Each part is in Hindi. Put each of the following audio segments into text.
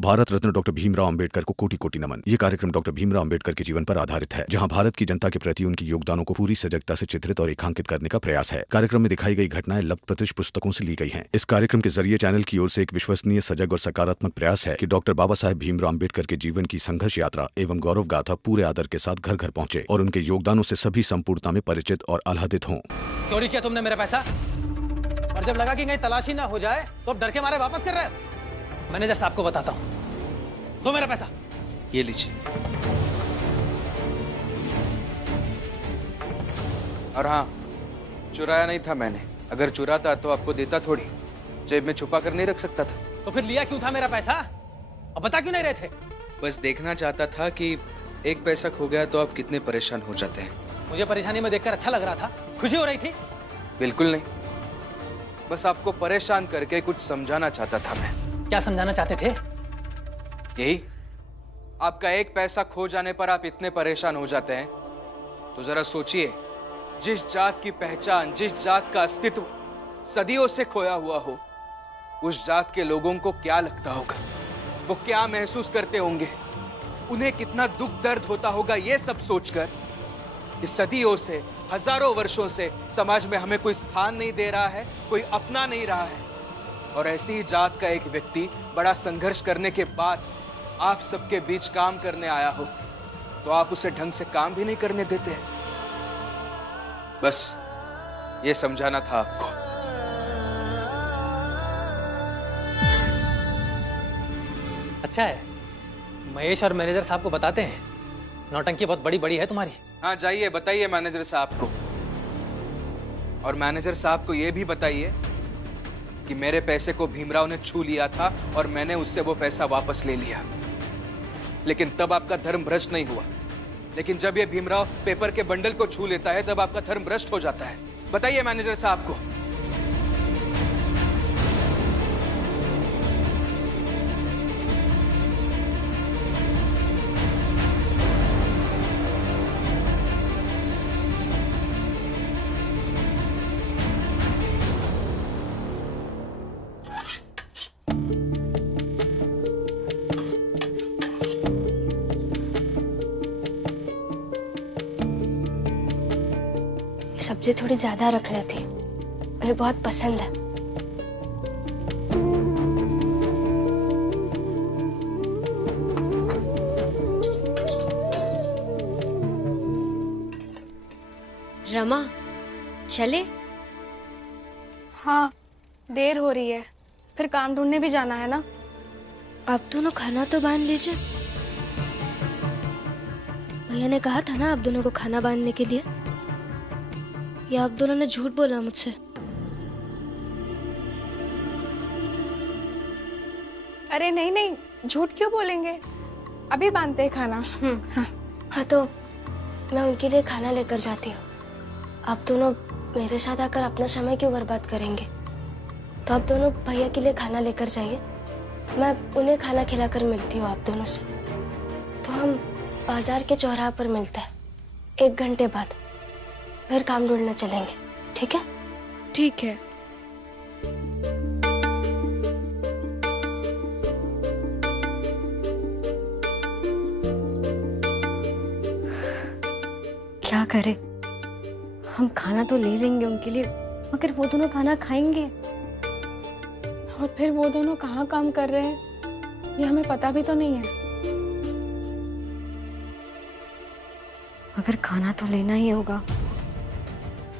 भारत रत्न डॉक्टर भीमराव अंबेडकर को कोटि कोटि नमन। ये कार्यक्रम डॉक्टर भीमराव अंबेडकर के जीवन पर आधारित है, जहां भारत की जनता के प्रति उनके योगदानों को पूरी सजगता से चित्रित और रेखांकित करने का प्रयास है। कार्यक्रम में दिखाई गई घटनाएं लब्ध पुस्तकों से ली गई हैं। इस कार्यक्रम के जरिए चैनल की ओर से एक विश्वसनीय, सजग और सकारात्मक प्रयास है कि डॉक्टर बाबा साहेब भीमराव अंबेडकर के जीवन की संघर्ष यात्रा एवं गौरव गाथा पूरे आदर के साथ घर घर पहुंचे और उनके योगदानों से सभी संपूर्णता में परिचित और आह्लादित हों। चोरी किया तुमने मेरा पैसा, और जब लगा कि कहीं तलाशी ना हो जाए तो अब डर के मारे वापस कर रहे हो। मैनेजर साहब को बताता हूँ, दो मेरा पैसा। ये लीजिए। और हाँ, चुराया नहीं था मैंने। अगर चुराता तो आपको देता थोड़ी, जेब में छुपा कर नहीं रख सकता था। तो फिर लिया क्यों था मेरा पैसा, अब बता क्यों नहीं रहे थे? बस देखना चाहता था कि एक पैसा खो गया तो आप कितने परेशान हो जाते हैं। मुझे परेशानी में देखकर अच्छा लग रहा था, खुशी हो रही थी? बिल्कुल नहीं, बस आपको परेशान करके कुछ समझाना चाहता था मैं। क्या समझाना चाहते थे? यही, आपका एक पैसा खो जाने पर आप इतने परेशान हो जाते हैं। तो जरा सोचिए, जिस जात की पहचान, जिस जात का अस्तित्व सदियों से खोया हुआ हो, उस जात के लोगों को क्या लगता होगा, वो क्या महसूस करते होंगे, उन्हें कितना दुख दर्द होता होगा, ये सब सोचकर कि सदियों से, हजारों वर्षों से समाज में हमें कोई स्थान नहीं दे रहा है, कोई अपना नहीं रहा है, और ऐसी ही जात का एक व्यक्ति बड़ा संघर्ष करने के बाद आप सबके बीच काम करने आया हो तो आप उसे ढंग से काम भी नहीं करने देते हैं। बस ये समझाना था आपको। अच्छा है, महेश और मैनेजर साहब को बताते हैं, नौटंकी बहुत बड़ी बड़ी है तुम्हारी। हाँ जाइए, बताइए मैनेजर साहब को, और मैनेजर साहब को ये भी बताइए कि मेरे पैसे को भीमराव ने छू लिया था और मैंने उससे वो पैसा वापस ले लिया, लेकिन तब आपका धर्म भ्रष्ट नहीं हुआ। लेकिन जब ये भीमराव पेपर के बंडल को छू लेता है तब आपका धर्म भ्रष्ट हो जाता है। बताइए मैनेजर साहब को। सब्जी थोड़ी ज्यादा रख लेती, मुझे बहुत पसंद है। रमा, चले? हाँ, देर हो रही है, फिर काम ढूंढने भी जाना है ना। आप दोनों खाना तो बांध लीजिए। भैया ने कहा था ना आप दोनों को खाना बांधने के लिए, या आप दोनों ने झूठ बोला मुझसे? अरे नहीं नहीं, झूठ क्यों बोलेंगे, अभी बांधते हैं खाना। हाँ तो मैं उनके लिए खाना लेकर जाती हूँ। आप दोनों मेरे साथ आकर अपना समय क्यों बर्बाद करेंगे? तो आप दोनों भैया के लिए खाना लेकर जाइए, मैं उन्हें खाना खिलाकर मिलती हूँ आप दोनों से। तो हम बाजार के चौराहे पर मिलते हैं 1 घंटे बाद, फिर काम ढूंढने चलेंगे, ठीक है? ठीक है। क्या करें, हम खाना तो ले लेंगे उनके लिए, मगर वो दोनों खाना खाएंगे? और फिर वो दोनों कहाँ काम कर रहे हैं, ये हमें पता भी तो नहीं है। मगर खाना तो लेना ही होगा,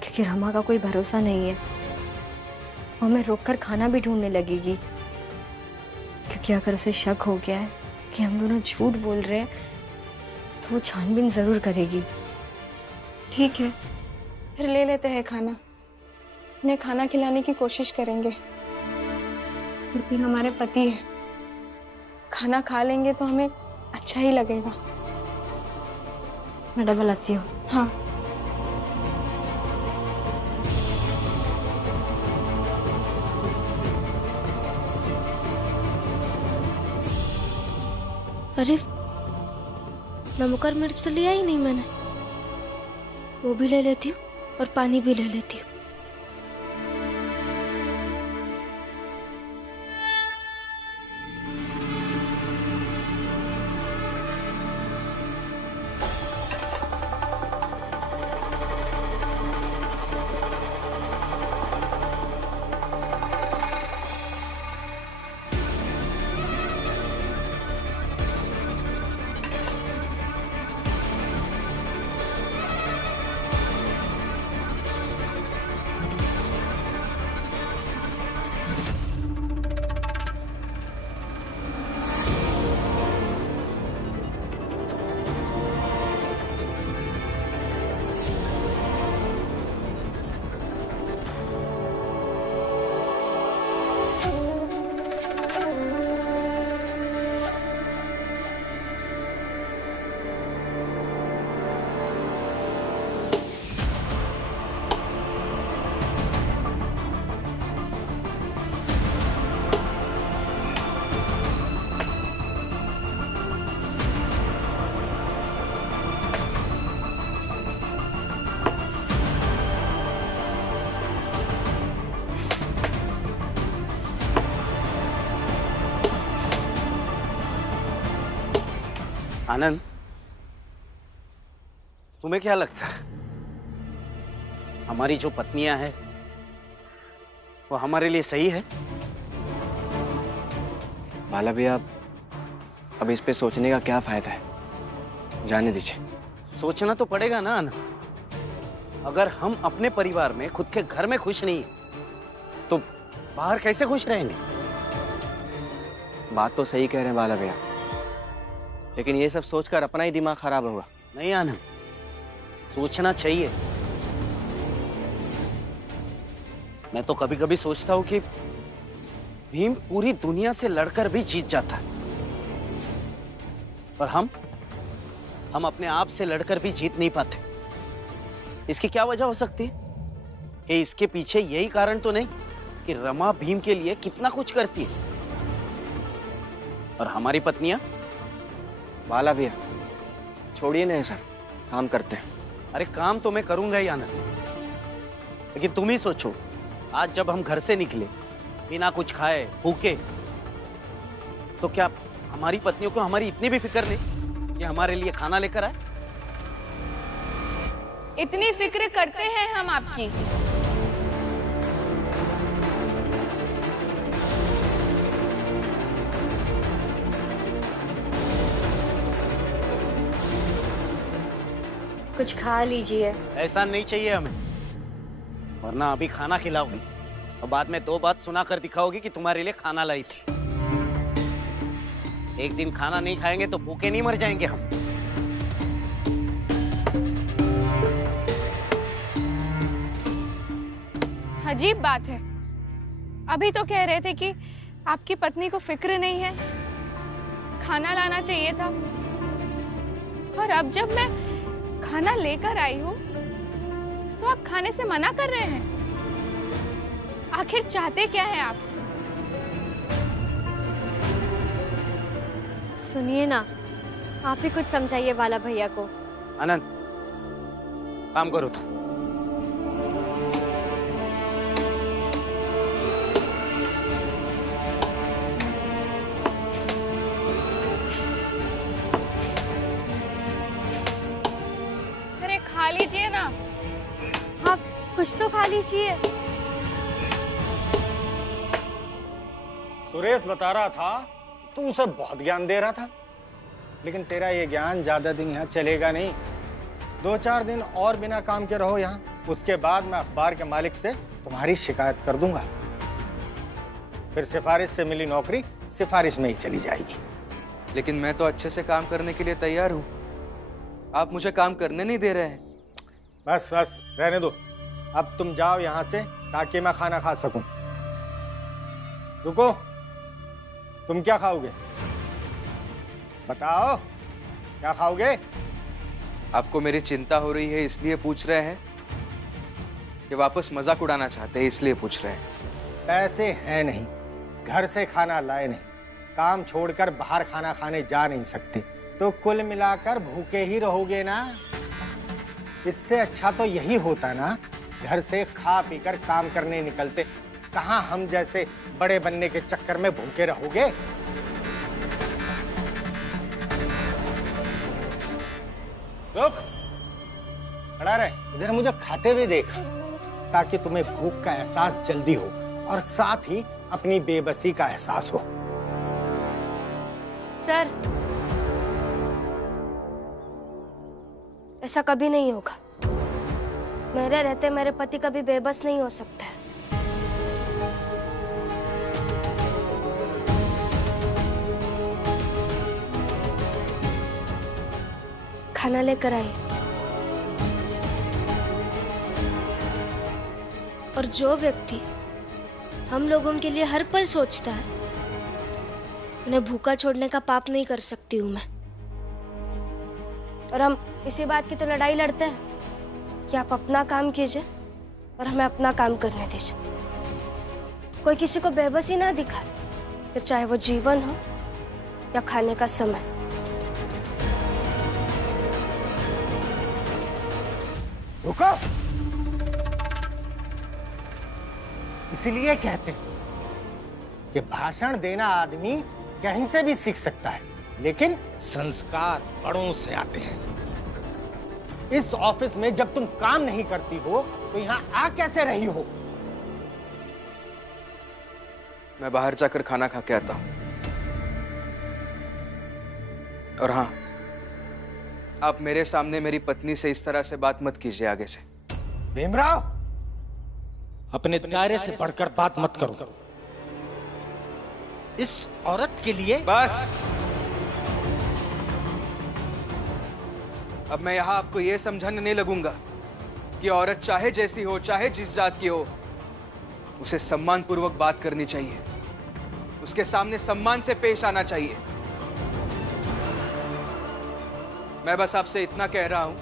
क्योंकि रमा का कोई भरोसा नहीं है। वो हमें रोककर खाना भी ढूंढने लगेगी, क्योंकि अगर उसे शक हो गया है कि हम दोनों झूठ बोल रहे हैं तो वो छानबीन जरूर करेगी। ठीक है, फिर ले लेते हैं खाना, उन्हें खाना खिलाने की कोशिश करेंगे। फिर हमारे पति है, खाना खा लेंगे तो हमें अच्छा ही लगेगा। मैं डबल आती हूँ। हाँ। अरे नमक और मिर्च तो लिया ही नहीं मैंने, वो भी ले लेती हूँ और पानी भी ले लेती हूँ। आनंद, तुम्हें क्या लगता है हमारी जो पत्नियां हैं वो हमारे लिए सही है? बाला भैया, अब इस पे सोचने का क्या फायदा है, जाने दीजिए। सोचना तो पड़ेगा ना आनंद। अगर हम अपने परिवार में, खुद के घर में खुश नहीं तो बाहर कैसे खुश रहेंगे? बात तो सही कह रहे हैं बाला भैया, लेकिन ये सब सोचकर अपना ही दिमाग खराब होगा। नहीं आनंद, सोचना चाहिए। मैं तो कभी कभी सोचता हूं कि भीम पूरी दुनिया से लड़कर भी जीत जाता है, पर हम अपने आप से लड़कर भी जीत नहीं पाते। इसकी क्या वजह हो सकती है? कि इसके पीछे यही कारण तो नहीं कि रमा भीम के लिए कितना कुछ करती है और हमारी पत्नियां? बाला भैया छोड़िए ना सर, काम करते हैं। अरे काम तो मैं करूंगा ही आनंद, लेकिन तुम ही सोचो, आज जब हम घर से निकले बिना कुछ खाए भूखे, तो क्या हमारी पत्नियों को हमारी इतनी भी फिक्र नहीं कि हमारे लिए खाना लेकर आए? इतनी फिक्र करते हैं हम आपकी। कुछ खा लीजिए। ऐसा नहीं चाहिए हमें, वरना अभी खाना खिलाओगी और बाद में 2 बात सुना कर दिखाओगी कि तुम्हारे लिए खाना लाई थी। एक दिन खाना नहीं खाएंगे तो भूखे नहीं मर जाएंगे हम। अजीब बात है, अभी तो कह रहे थे कि आपकी पत्नी को फिक्र नहीं है, खाना लाना चाहिए था, और अब जब मैं खाना लेकर आई हूँ तो आप खाने से मना कर रहे हैं। आखिर चाहते क्या हैं आप? सुनिए ना, आप ही कुछ समझाइए वाला भैया को। आनंद, काम करो तो। अरे खा लीजिए ना। आप कुछ तो खा लीजिए। सुरेश बता रहा था तू उसे बहुत ज्ञान दे रहा था, लेकिन तेरा ये ज्ञान ज्यादा दिन यहाँ चलेगा नहीं। 2-4 दिन और बिना काम के रहो यहाँ, उसके बाद मैं अखबार के मालिक से तुम्हारी शिकायत कर दूंगा। फिर सिफारिश से मिली नौकरी सिफारिश में ही चली जाएगी। लेकिन मैं तो अच्छे से काम करने के लिए तैयार हूँ, आप मुझे काम करने नहीं दे रहे हैं। बस बस रहने दो, अब तुम जाओ यहाँ से ताकि मैं खाना खा सकूं। रुको, तुम क्या खाओगे? बताओ क्या खाओगे? आपको मेरी चिंता हो रही है इसलिए पूछ रहे हैं कि वापस मजाक उड़ाना चाहते हैं इसलिए पूछ रहे हैं? पैसे हैं नहीं, घर से खाना लाए नहीं, काम छोड़कर बाहर खाना खाने जा नहीं सकते, तो कुल मिलाकर भूखे ही रहोगे ना। इससे अच्छा तो यही होता ना, घर से खा पीकर काम करने निकलते। कहाँ हम जैसे बड़े बनने के चक्कर में भूखे रहोगे। रुक, खड़ा रहे, इधर मुझे खाते हुए देख, ताकि तुम्हें भूख का एहसास जल्दी हो और साथ ही अपनी बेबसी का एहसास हो। सर, ऐसा कभी नहीं होगा। मेरे रहते मेरे पति कभी बेबस नहीं हो सकता है। खाना लेकर आए। और जो व्यक्ति हम लोगों के लिए हर पल सोचता है, उन्हें भूखा छोड़ने का पाप नहीं कर सकती हूं मैं। और हम इसी बात की तो लड़ाई लड़ते हैं कि आप अपना काम कीजिए और हमें अपना काम करने दीजिए। कोई किसी को बेबसी ना दिखाए, फिर चाहे वो जीवन हो या खाने का समय। रुको, इसलिए कहते हैं कि भाषण देना आदमी कहीं से भी सीख सकता है, लेकिन संस्कार बड़ों से आते हैं। इस ऑफिस में जब तुम काम नहीं करती हो तो यहां आ कैसे रही हो? मैं बाहर जाकर खाना खा के आता हूं। और हाँ, आप मेरे सामने मेरी पत्नी से इस तरह से बात मत कीजिए आगे से। भीमराव, अपने दायरे से बढ़कर बात मत करो। इस औरत के लिए बस। अब मैं यहां आपको यह समझाने नहीं लगूंगा कि औरत चाहे जैसी हो, चाहे जिस जात की हो, उसे सम्मान पूर्वक बात करनी चाहिए, उसके सामने सम्मान से पेश आना चाहिए। मैं बस आपसे इतना कह रहा हूं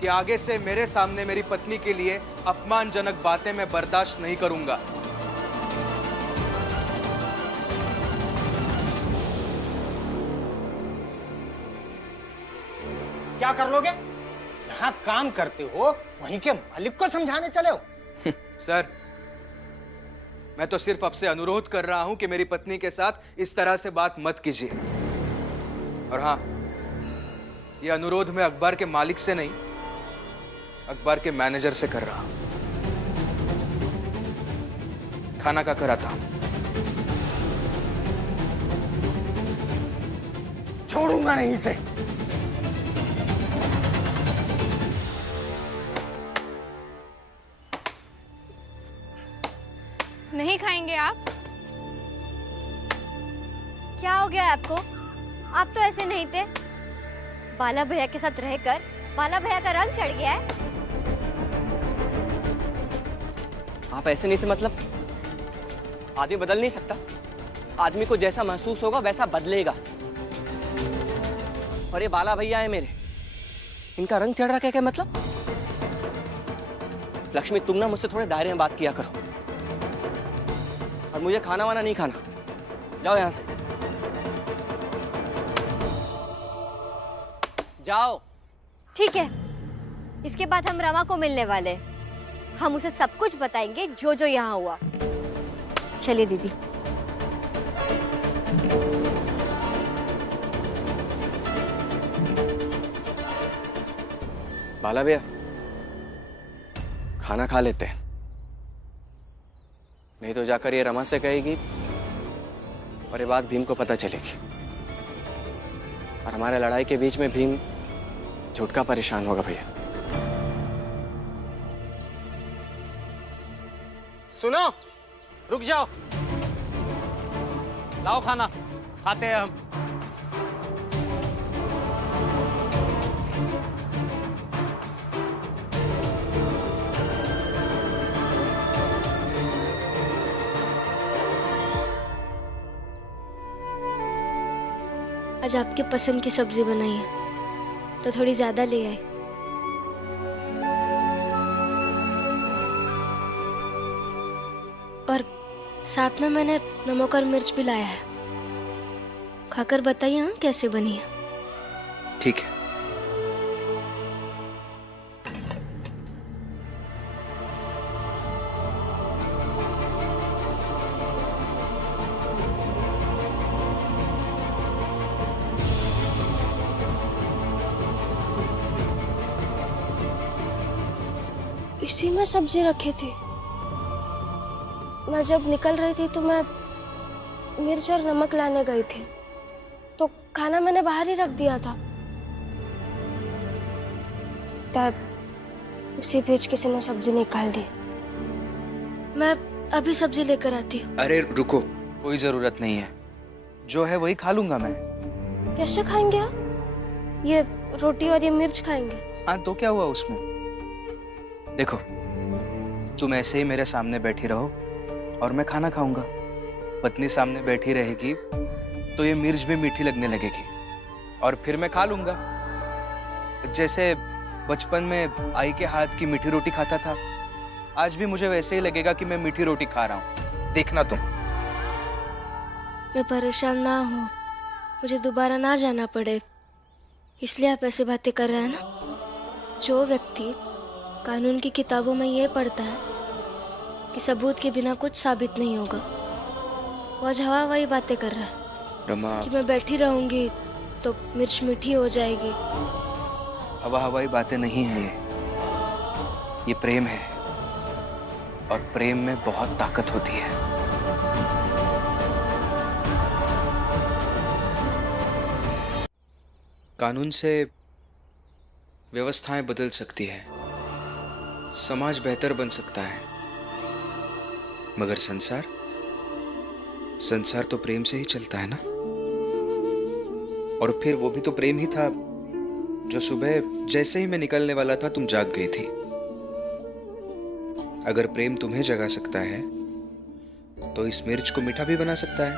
कि आगे से मेरे सामने मेरी पत्नी के लिए अपमानजनक बातें मैं बर्दाश्त नहीं करूंगा। क्या कर लोगे? यहाँ काम करते हो, वहीं के मालिक को समझाने चले हो? सर, मैं तो सिर्फ आपसे अनुरोध कर रहा हूं कि मेरी पत्नी के साथ इस तरह से बात मत कीजिए। और हाँ, यह अनुरोध मैं अखबार के मालिक से नहीं, अखबार के मैनेजर से कर रहा हूं। खाना खा कर आता हूं। छोड़ूंगा नहीं इसे। नहीं खाएंगे आप? क्या हो गया आपको? आप तो ऐसे नहीं थे। बाला भैया के साथ रहकर बाला भैया का रंग चढ़ गया है। आप ऐसे नहीं थे मतलब? आदमी बदल नहीं सकता। आदमी को जैसा महसूस होगा वैसा बदलेगा। और ये बाला भैया है मेरे, इनका रंग चढ़ रहा क्या मतलब? लक्ष्मी, तुम ना मुझसे थोड़े दायरे में बात किया करो। और मुझे खाना वाना नहीं खाना, जाओ यहां से, जाओ। ठीक है, इसके बाद हम रमा को मिलने वाले हैं। हम उसे सब कुछ बताएंगे जो जो यहाँ हुआ। चलिए दीदी। बाला भैया, खाना खा लेते हैं, नहीं तो जाकर ये रमा से कहेगी और ये बात भीम को पता चलेगी, और हमारे लड़ाई के बीच में भीम झूठका परेशान होगा। भैया सुनो, रुक जाओ, लाओ खाना, खाते हैं हम। आज आपके पसंद की सब्जी बनाई है तो थोड़ी ज्यादा ले आए। और साथ में मैंने नमक और मिर्च भी लाया है, खाकर बताइए हाँ कैसे बनी है। ठीक है। इसी में सब्जी रखी थी। मैं जब निकल रही थी तो मैं मिर्च और नमक लाने गई थी, तो खाना मैंने बाहर ही रख दिया था। तब उसी बीच किसी ने सब्जी निकाल दी। मैं अभी सब्जी लेकर आती हूँ। अरे रुको, कोई जरूरत नहीं है, जो है वही खा लूंगा मैं। कैसे खाएंगे आप? ये रोटी और ये मिर्च खाएंगे? हाँ तो क्या हुआ उसमें? देखो, तुम ऐसे ही मेरे सामने बैठी रहो और मैं खाना खाऊंगा। पत्नी सामने बैठी रहेगी तो ये मिर्च भी मीठी लगने लगेगी और फिर मैं खा लूंगा। जैसे बचपन में आई के हाथ की मीठी रोटी खाता था, आज भी मुझे वैसे ही लगेगा कि मैं मीठी रोटी खा रहा हूँ। देखना तुम। मैं परेशान ना हूँ, मुझे दोबारा ना जाना पड़े, इसलिए आप ऐसे बातें कर रहे हैं ना। जो व्यक्ति कानून की किताबों में ये पढ़ता है कि सबूत के बिना कुछ साबित नहीं होगा, वो आज हवा वही बातें कर रहा है। रमा, कि मैं बैठी रहूंगी तो मिर्च मीठी हो जाएगी। हवा हवाई बातें नहीं हैं ये प्रेम है, और प्रेम में बहुत ताकत होती है। कानून से व्यवस्थाएं बदल सकती है, समाज बेहतर बन सकता है, मगर संसार तो प्रेम से ही चलता है ना। और फिर वो भी तो प्रेम ही था जो सुबह जैसे ही मैं निकलने वाला था तुम जाग गई थी। अगर प्रेम तुम्हें जगा सकता है तो इस मिर्च को मीठा भी बना सकता है।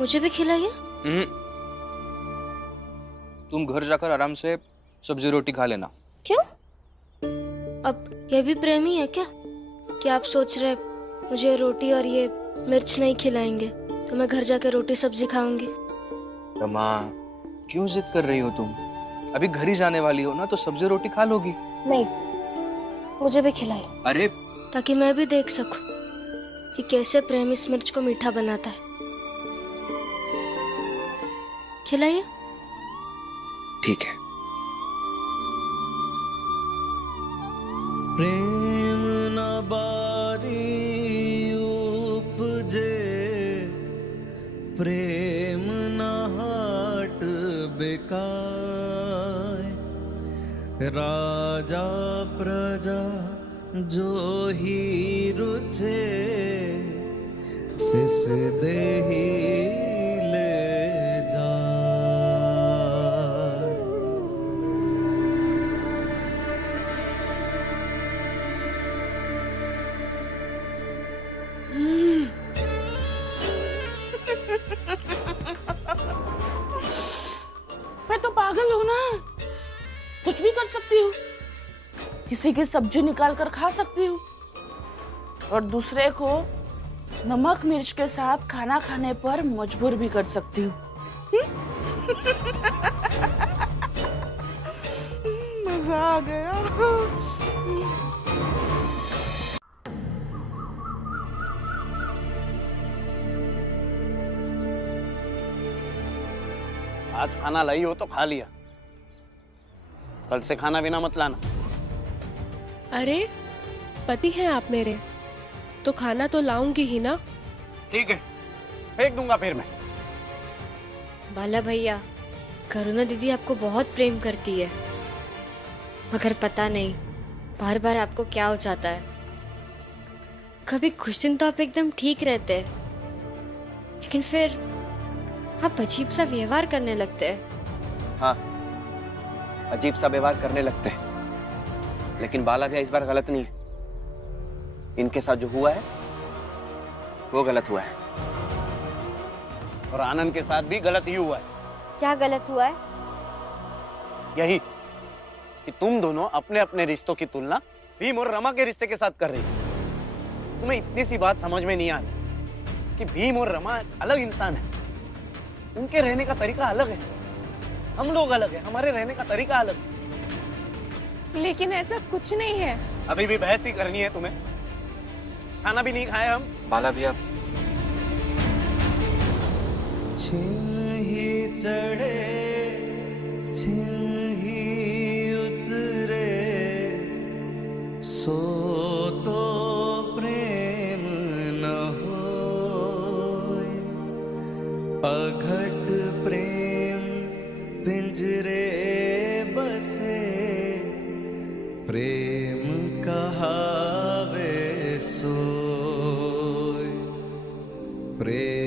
मुझे भी खिलाइए। तुम घर जाकर आराम से सब्जी रोटी खा लेना। क्यों? अब ये भी प्रेम ही है क्या? क्या आप सोच रहे मुझे रोटी और ये मिर्च नहीं खिलाएंगे तो मैं घर जाकर रोटी सब्जी खाऊंगी? रमा, क्यों जिद कर रही हो तुम? अभी घर ही जाने वाली हो ना, तो सब्जी रोटी खा लोगी। नहीं, मुझे भी खिलाइए। अरे ताकि मैं भी देख सकूं कि कैसे प्रेम इस मिर्च को मीठा बनाता है। खिलाइए। ठीक है। प्रेम न बारी उपजे, प्रेम न हाट बिकाय, राजा प्रजा जो ही रुचे, सिस देही ले जाय। मैं तो पागल हूँ ना, कुछ भी कर सकती हूँ। किसी की सब्जी निकाल कर खा सकती हूँ और दूसरे को नमक मिर्च के साथ खाना खाने पर मजबूर भी कर सकती हूँ। मजा आ गया। आज खाना लाई हो तो खा लिया, कल से खाना बिना मत लाना। अरे पति हैं आप मेरे, तो खाना तो लाऊंगी ही ना। ठीक है, फेंक दूंगा फिर मैं। बाला भैया, करुणा दीदी आपको बहुत प्रेम करती है, मगर पता नहीं बार बार आपको क्या हो जाता है। कभी कुछ दिन तो आप एकदम ठीक रहते हैं, लेकिन फिर आप अजीब सा व्यवहार करने लगते हैं। हाँ, अजीब सा व्यवहार करने लगते हैं, लेकिन बाला भैया इस बार गलत नहीं है। इनके साथ जो हुआ है वो गलत हुआ है, और आनंद के साथ भी गलत ही हुआ है। क्या गलत हुआ है? यही कि तुम दोनों अपने अपने रिश्तों की तुलना भीम और रमा के रिश्ते के साथ कर रही हो। तुम्हें इतनी सी बात समझ में नहीं आ रही कि भीम और रमा अलग इंसान है, उनके रहने का तरीका अलग है, हम लोग अलग है, हमारे रहने का तरीका अलग है। लेकिन ऐसा कुछ नहीं है। अभी भी बहस ही करनी है तुम्हें? खाना भी नहीं खाए हम। बाला भैया, छिन ही चढ़े छिन ही उतरे, सो तो प्रेम न होय, अघट प्रेम पिंजरे बसे, प्रेम कहावे सोय, प्रेम